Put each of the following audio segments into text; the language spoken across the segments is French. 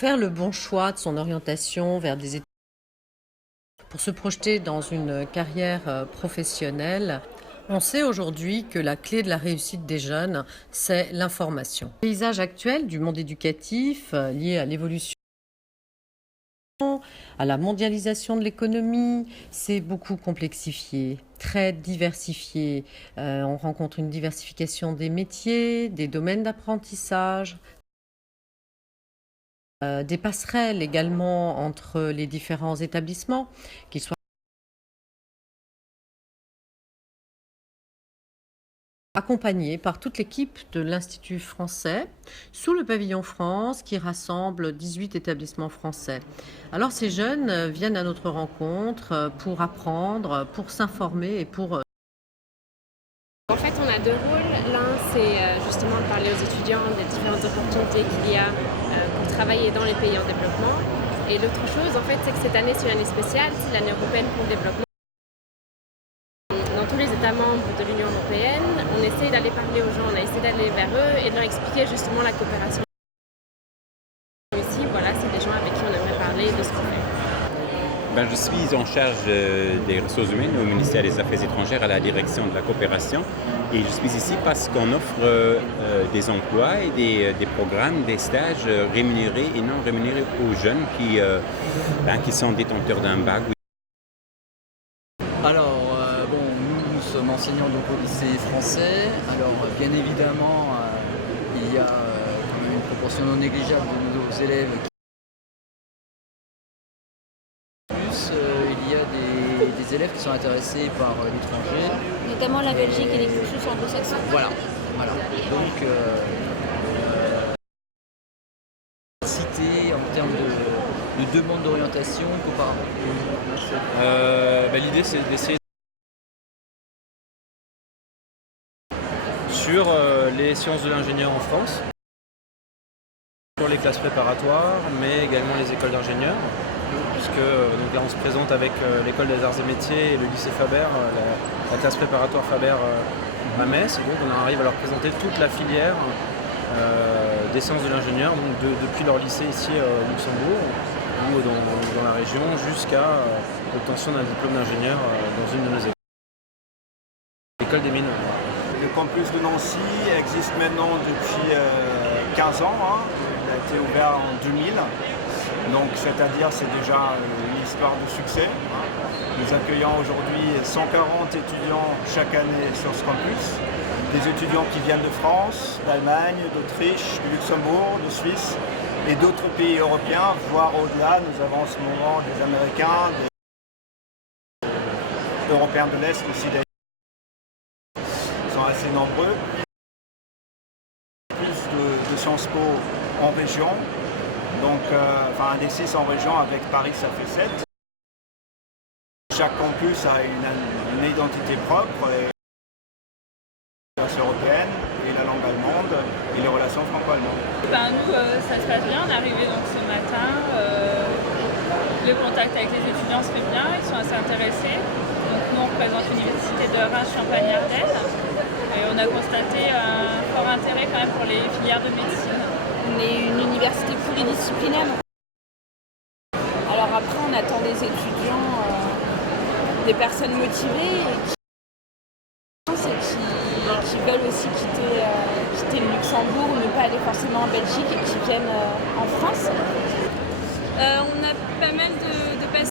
faire le bon choix de son orientation vers des études, pour se projeter dans une carrière professionnelle, on sait aujourd'hui que la clé de la réussite des jeunes, c'est l'information. Le paysage actuel du monde éducatif, lié à l'évolution, à la mondialisation de l'économie, c'est beaucoup complexifié, très diversifié. On rencontre une diversification des métiers, des domaines d'apprentissage, des passerelles également entre les différents établissements, qu'ils soient accompagnés par toute l'équipe de l'Institut français sous le pavillon France qui rassemble 18 établissements français. Alors ces jeunes viennent à notre rencontre pour apprendre, pour s'informer et pour... En fait, on a deux rôles. L'un, c'est justement de parler aux étudiants des différentes opportunités qu'il y a pour travailler dans les pays en développement. Et l'autre chose, en fait, c'est que cette année, c'est une année spéciale, c'est l'année européenne pour le développement. Dans tous les États membres de l'Union européenne, on essaie d'aller parler aux gens, on a essayé d'aller vers eux et de leur expliquer justement la coopération. Ici, voilà, c'est des gens avec qui on aimerait parler de ce qu'on fait. Je suis en charge des ressources humaines au ministère des Affaires étrangères à la direction de la coopération et je suis ici parce qu'on offre des emplois et des programmes, des stages rémunérés et non rémunérés aux jeunes qui sont détenteurs d'un bac. Alors, nous sommes enseignants donc au lycée français. Alors, bien évidemment, il y a quand même une proportion non négligeable de nos élèves il y a des élèves qui sont intéressés par l'étranger. Notamment la Belgique et les cursus anglo-saxons. Voilà. Donc, cité en termes de demande d'orientation qu'auparavant. L'idée, c'est d'essayer sur les sciences de l'ingénieur en France, pour les classes préparatoires, mais également les écoles d'ingénieurs. Puisque donc là on se présente avec l'école des arts et métiers et le lycée Faber, la classe préparatoire Faber à Metz. Et donc on arrive à leur présenter toute la filière des sciences de l'ingénieur, donc depuis leur lycée ici au Luxembourg ou dans la région jusqu'à l'obtention d'un diplôme d'ingénieur dans une de nos écoles. L'école des mines. Le campus de Nancy existe maintenant depuis 15 ans. Il a été ouvert en 2000. Donc, c'est-à-dire, c'est déjà une histoire de succès. Nous accueillons aujourd'hui 140 étudiants chaque année sur ce campus. Des étudiants qui viennent de France, d'Allemagne, d'Autriche, du Luxembourg, de Suisse et d'autres pays européens, voire au-delà. Nous avons en ce moment des Américains, des Européens de l'Est aussi, ils sont assez nombreux. Plus de Sciences Po en région. Donc, un des 6 en région, avec Paris, ça fait 7. Chaque campus a une identité propre, et la classe européenne, et la langue allemande, et les relations franco-allemandes. Nous, ça se passe bien. On est arrivé donc ce matin. Le contact avec les étudiants se fait bien, ils sont assez intéressés. Donc, nous, on représente l'université de Reims-Champagne-Ardenne. Et on a constaté un fort intérêt quand même pour les filières de médecine. On est une université pluridisciplinaire. Alors après, on attend des étudiants, des personnes motivées et qui veulent aussi quitter le Luxembourg, ne pas aller forcément en Belgique et qui viennent en France. On a pas mal de personnes,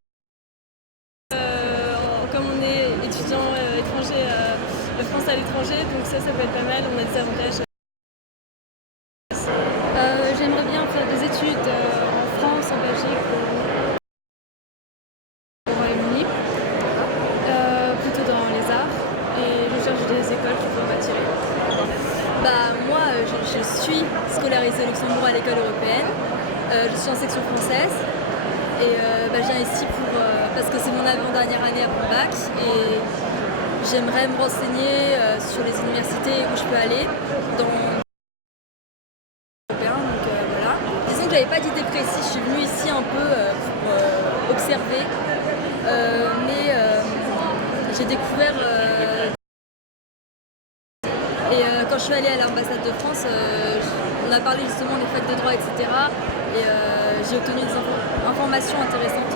comme on est étudiant étranger, de France à l'étranger, donc ça peut être pas mal, on a des avantages. J'aimerais bien faire des études en France, en Belgique, au Royaume-Uni, plutôt dans les arts, et je cherche des écoles qui peuvent m'attirer. Moi, je suis scolarisée au Luxembourg à l'école européenne, je suis en section française, et je viens ici parce que c'est mon avant-dernière année après le bac, et j'aimerais me renseigner sur les universités où je peux aller, j'avais pas d'idée précise, je suis venue ici un peu pour observer, mais j'ai découvert et quand je suis allée à l'ambassade de France, on a parlé justement des facs de droit, etc. Et j'ai obtenu des informations intéressantes